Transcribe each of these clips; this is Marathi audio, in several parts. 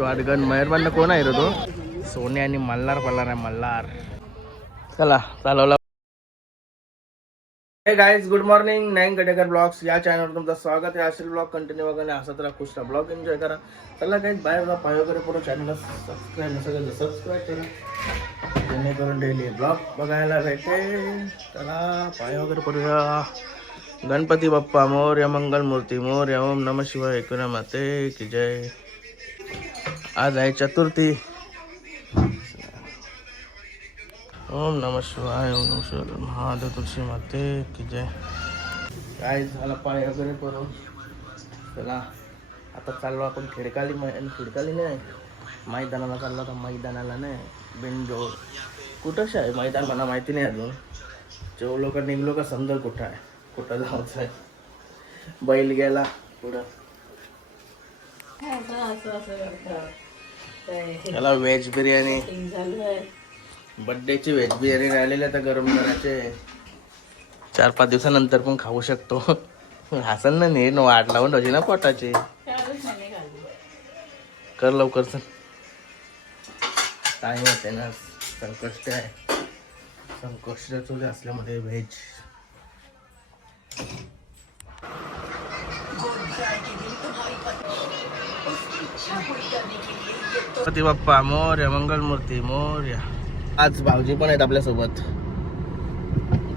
स्वादगण मेहरबान कोण आहे रे तो? सोने आणि मल्हार पल्हार आहे मल्हार. चला चालवला. Hey guys good morning. Nine Katekar blogs या चॅनलवर तुमचं स्वागत आहे. असेल ब्लॉग कंटिन्यू बघा हसत राहा, खुश राहा, ब्लॉग एन्जॉय करा. चला गाइस बाहेर जा, पाय वगैरे पूर्ण चॅनलला सबस्क्राईब नसेल सबस्क्राईब करा जेणेकरून डेली ब्लॉग बघायला भेटेल. चला पाय वगैरे करूया. गणपती बाप्पा मोरया, मंगल मूर्ती मोरया, ओम नमः शिवाय, एकविरा माते की जय. आज आहे चतुर्थी. ओम नमः शिवाय, ओम नमः शिवाय, महादेव तुलसी माते की जय. काय झाला पाय वगैरे करून. चला आता चाललो आपण खिडकाली. खिडकाली नाही, मैदानाला चाललो आता. मैदानाला नाही, बिंडो कुठंच आहे मैदान मला माहिती नाही अजून. जेवलो का निघलो का समजा कुठं आहे, कुठं जायचं आहे. बैल गेला पुढं. त्याला व्हेज बिर्याणी, बड्डेची व्हेज बिर्याणी राहिलेली आता गरम करायचे. 4-5 दिवसानंतर पण खाऊ शकतो. हसन ना नीट वाट लावून ठेवची ना पोटाची. कर लवकर चल, टाइम होते ना. संकष्ट आहे, संकष्ट चुले असल्यामध्ये व्हेज. गणपती बाप्पा मोरया, मंगल मूर्ती मोरया. आज भाऊजी पण आहेत आपल्यासोबत.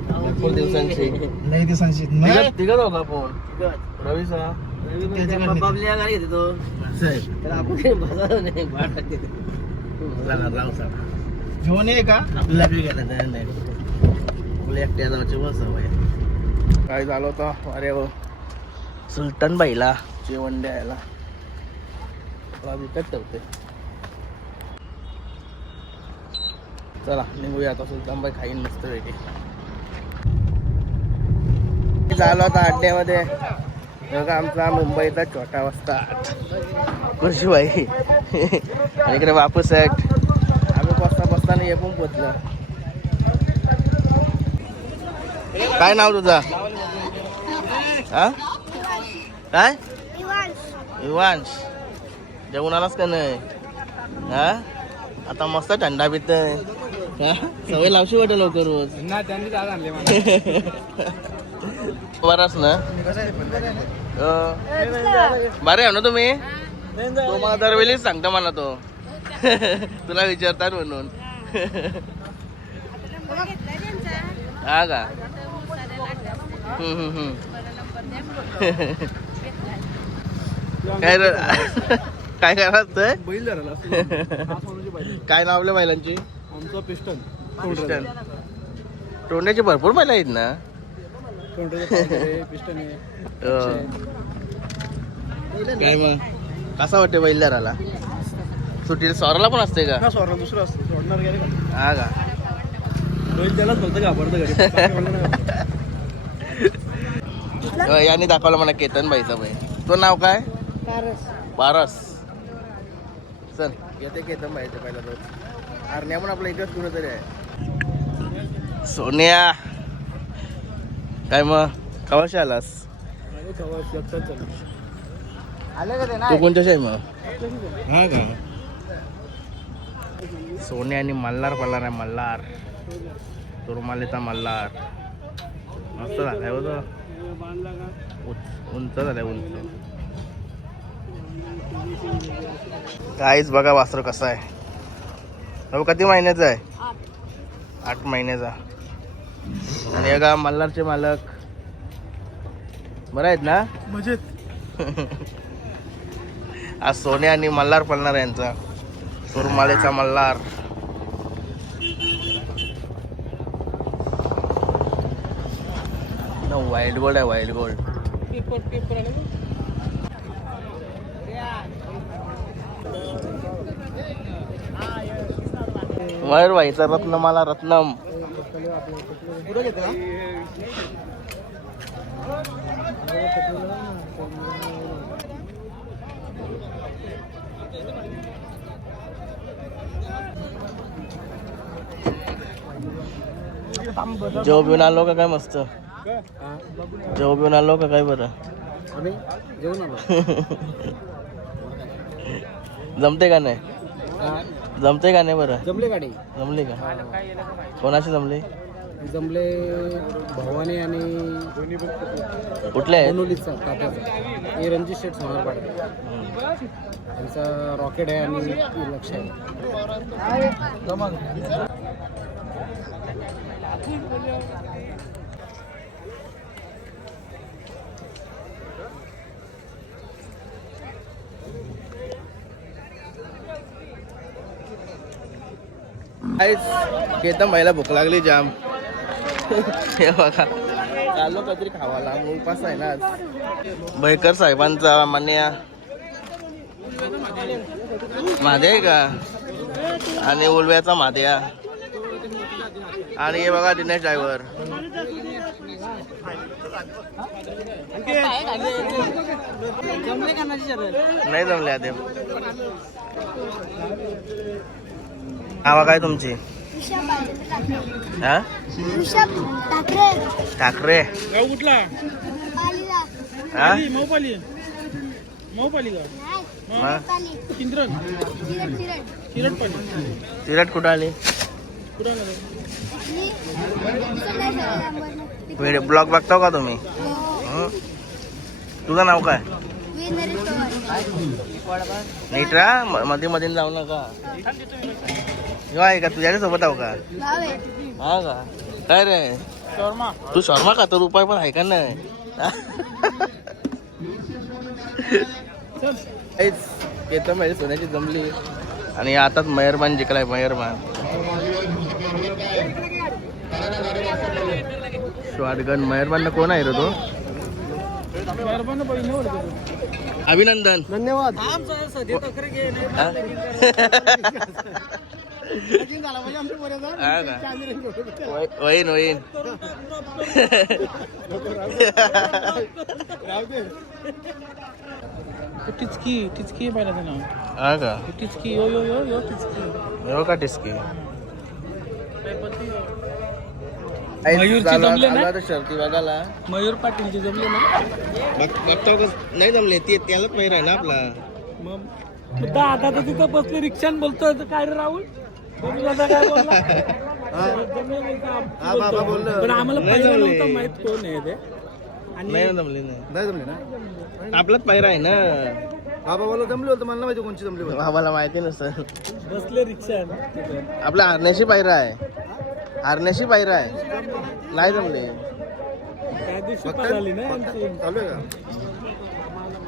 भरपूर दिवसांची, लई दिवसांची तिघत होता आपण. रवी सा गाडी घेते तो घेऊन ये का आपल्याला गेला नाही. आपल्या एकट्या जायची बस हवंय. काय झालं होतं अरे हो, सुलतान बाईला जेवण द्यायला विकत ठेवते. चला निघूया आता. सुलतानबाई खाईन मस्त वेगळी. झालं होता अड्ड्यामध्ये बघा आमचा मुंबईचा छोटा वस्ता खुशबाई. आणि इकडे बापू सेट. आम्ही बसताना हे पण पोचलो. काय नाव तुझा? हा काय? विवांश. जेवण आलास का नाही? हा आता मस्त थंडा पितय. सवय लावशी वाटत लवकर रोज. बराच ना बरे आहे ना तुम्ही? तो मला दरवेळीच सांगता मला तो. तुला विचारतात म्हणून. हा का? काय काय करायचं? बैल धरायला. काय नाव आपल्या बैलांची? आमचं पिस्टन. पिस्टन. तोंड्याची भरपूर बैल आहेत ना. पिस्टन काय मग कसा वाटते बैल धराला? सुट्टी स्वराला पण असते का? स्वरा दुसरं असतं सोडणार गेले का. हा का? बैल त्यालाच फक्त घाबरतं घरी. यांनी दाखवलं मला केतन बाईचा बैल. तो नाव काय? पारस. चल येते केतन बाईचं पहिला रोज. आरण्या पण आपल्या इकडंच कुठं तरी आहे. सोन्या काय मग कवाशी आलास? तू कोणत्याशी आहे मग? हा का? सोने आणि मल्हार पल्हार आहे मल्हार. तुरमालेचा मल्हार मस्त झालाय होतं. उंच झालाय उंच. काहीच बघा वासरू कसा आहे. तो किती महिन्याचा आहे? 8 महिन्याचा. आणि हे का मल्हारचे मालक बरं आहेत ना? मजेत. आज सोने आणि मल्हार पळणार यांचा. सुरमालेचा मल्हार. व्हाईट गोल्ड आहे, व्हाईट गोल्ड. मयूर व्हाईचा रत्नमाला रत्नम. जेव पिऊन आलो का काय? मस्त जेव पिऊन आलो का काय? बरं जेवण जमते का नाही? जमते का नाही बरं? जमले गाडी जमले का? कोणाशी जमले? जमले भवानी आणि कुठले आहेत? बनोलीचा तात्याचा हे रणजित शेठ सोनारपाडे त्यांचा रॉकेट आहे आणि लक्ष आहे. केतन बाईला भूक लागली जाम. हे बघा चाललो काहीतरी खावाला, मग उपास आहे ना आज. बैकर साहेबांचा मान्या मादे आहे का, आणि उलव्याचा माद्या, आणि हे बघा दिनेश ड्रायव्हर. नाही जमले आधी. नाव काय तुमची? हा ठाकरे. गाव कुठला? हा मौपाली. मौपाली का? किंद्रन. किरटपाली. तिरट कुठं आली? कुठं व्हिडिओ ब्लॉग बघताव का तुम्ही? तुझं नाव काय? नीट रा, मध्ये मध्ये जाऊ नका. आहे का तुझ्या सोबत आहो का? हा का? काय रे तू शर्मा खातो? रुपये पण आहे का नाही? येतं माझी सोन्याची जमली, आणि आताच मेहरबान जिंकलाय. मेहरबान शॉटगन. मेहरबान कोण आहे रे तो? अभिनंदन. धन्यवाद. हा का? होईन होईन. टिचकी टिचकी पाहिलं नाव. हा का? टिचकी यो यो यो यो टिचकी. हो का टिचकी? मयूरची जमले ना? शर्ती बघायला. मयूर पाटीलची जमले ना? बघतो का नाही जमले? ते त्यालाच पहिरा ना आपला. मग आता तर तिथं बसले रिक्षान बोलतोय काय रे राहुल? काय बोलला? पण आम्हाला पहिला नव्हतं माहित कोण आहे ते. नाही जमले. नाही जमले ना? आपलाच पहिरा आहे ना. बाबा बोला जमले होतं, मला माहिती कोणची जमली. बाबाला माहिती नसतं. बसले रिक्षा. आपला हरण्याशी पायरा आहे. हरण्याशी पायरा आहे. नाही जमले. त्या दिवशी झाली ना चालू आहे का?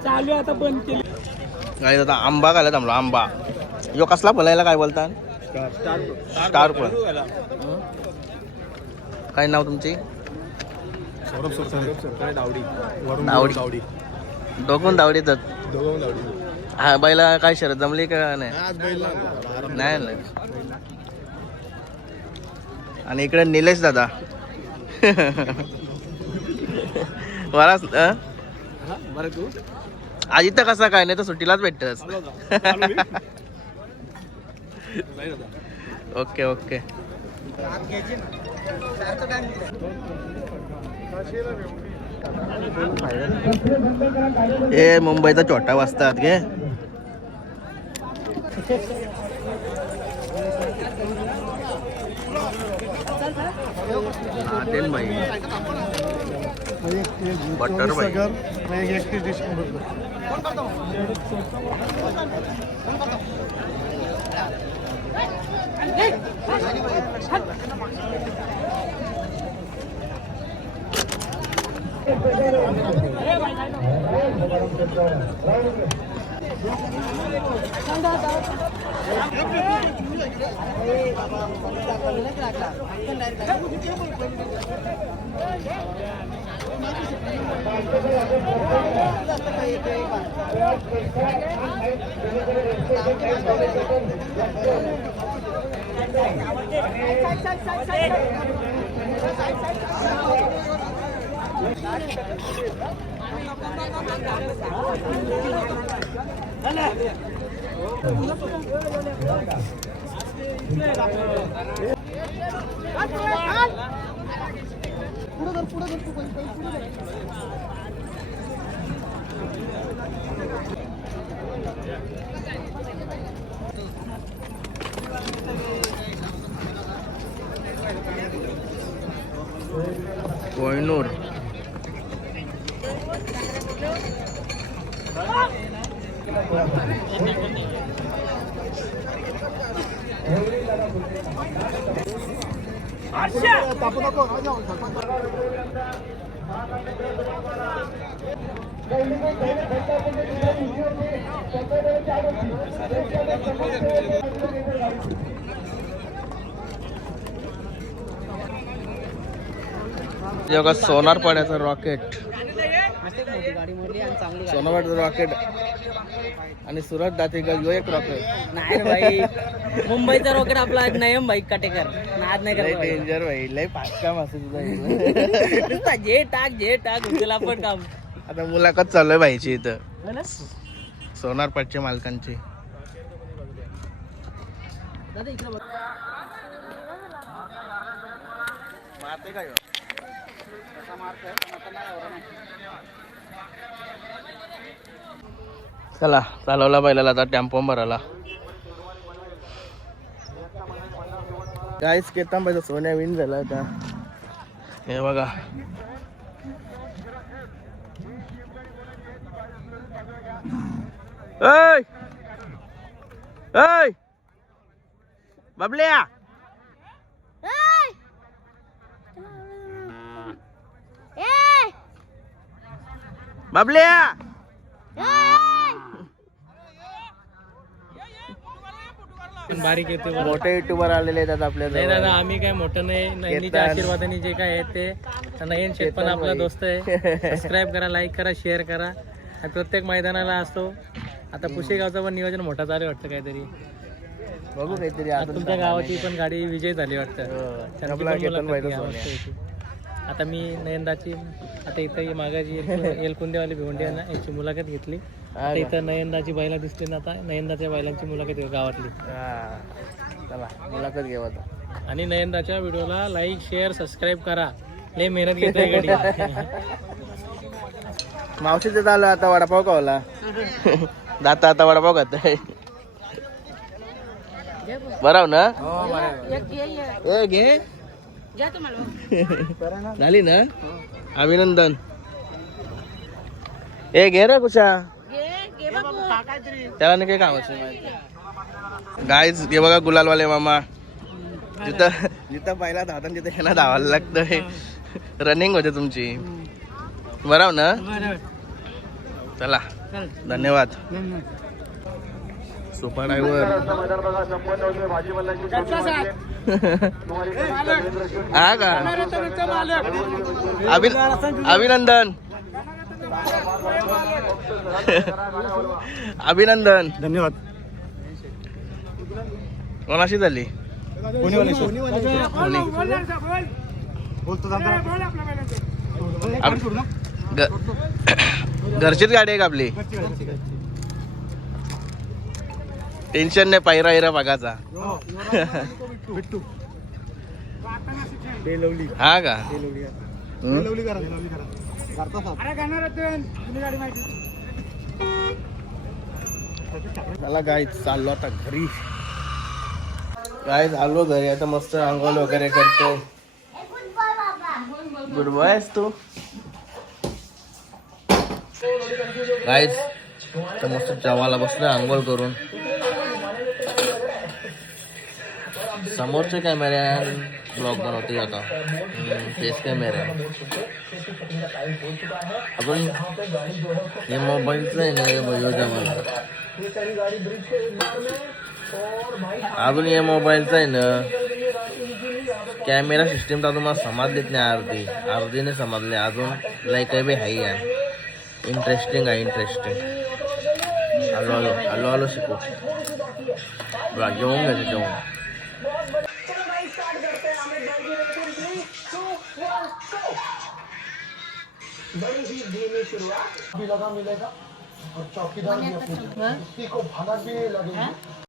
चालू आहे आता बंद केली. काय आता आंबा घाला जमलो. आंबा यो कसला फलायला काय बोलतात? स्टार पण. काय नाव तुमची? दावडी. दोघून दावडीच. हा बैला काय शरद जमली का नाही? नाही ना. आणि इकडे निलेश दादा. बराच आज इथं कसा काय? नाही तर सुट्टीलाच भेटतस. Okay okay. हे मुंबईचा छोटा वाजतात गे. नाटेन भाई, बटर भाई. कोहिनूर जेव्हा सोनार पाड्याचं रॉकेट, सोनार पाड्याचं रॉकेट आणि सुरत दातेगल यो एक रॉकेट. नाही रे भाई, मुंबईचा रॉकेट आपला नयम भाई काटेकर नाद नाही लय करत डेंजर भाई, लय फास्ट काम असं तुझं. जे टाक उचला पण काम. आता मुलाखत चालू आहे भाईची इथं, सोनार पाटच्या मालकांची. दादा इकडे बघ. मारते काय चला चालवला बैलाला आता टेम्पो भराला. काहीच केता पाहिजे, सोन्या विन झाला आता. हे बघा ऐ ऐ बबल्या, बबल्या बारीक येते. मोठे युट्यूबर आलेले आहेत आपल्या नाही दादा, जवळ. आम्ही काय मोठं नाही. नयनीच्या आशीर्वादाने जे काय आहे ते. नयन शेठ पण आपला दोस्त आहे. सबस्क्राईब करा, लाईक करा, शेअर करा. आणि प्रत्येक मैदानाला असतो. आता पुशेगावचं पण नियोजन मोठा चालू वाटतं काहीतरी. बघू काहीतरी आता तुमच्या गावाची पण गाडी विजय झाली वाटतं. हो. त्यांची आपला पण केतन मुलाखत भाईचा घ्या सोन्या. मस्त याची. आता मी नयनदाची, आता इथं मागाची एलकुंदेवाली भिवंडी आहे ना, याची मुलाखत घेतली. आता इथं नयनदाची बैला दिसली ना, आता नयनदाच्या बैलांची मुलाखत घेऊ गावातली. हा. चला मुलाखत घेऊ आता. आणि नयनदाच्या व्हिडिओला लाईक शेअर सबस्क्राईब करा. लय मेहनत घेतोय गडी. मावशीचं झालं आता वडापाव खावला. जाता आता वडापाव खात बराव ना. ए घे झाली ना, अभिनंदन. ए घे रे कुशा, त्याला नाही काही कामाचं. गाईज हे बघा गुलालवाले मामा, जिथं जिथं पहिला धावता तिथे ह्यांना धावायला लागतंय. रनिंग होते तुमची, बराव ना. चला धन्यवाद. सुपर ड्रायव्हर हा का, अभिनंदन अभिनंदन. धन्यवाद. कोणाशी झाली. घरचीच गाडी आहे का आपली. टेन्शन नाही, पायरा हिरा बघाचा. हा का. मला गाय चाललो आता घरी. काय झालो घरी आता, मस्त आंघोळ वगैरे करतो. गुड बॉय आहेस तू. गाईज तर मस्त जेवायला बसलं आंघोळ करून. समोरचे कॅमेरे ब्लॉग बनवते आता, फेस कॅमेरा. आपण हे मोबाईलचं आहे ना, अजून हे मोबाईलचं आहे ना, कॅमेरा सिस्टीम तर तुम्हाला समजलीच नाही. अर्धीने समजले अजून. लय काही बी हाई आहे. इंटरेस्टिंग आहे, इंटरेस्टिंग. आलो शिकू. जेवून घ्यायचं जेवण. बड़ी ही धीमी शुरुआत भी मिलेगा और चौकीदार भी अपनी को भागा भी लगेगी.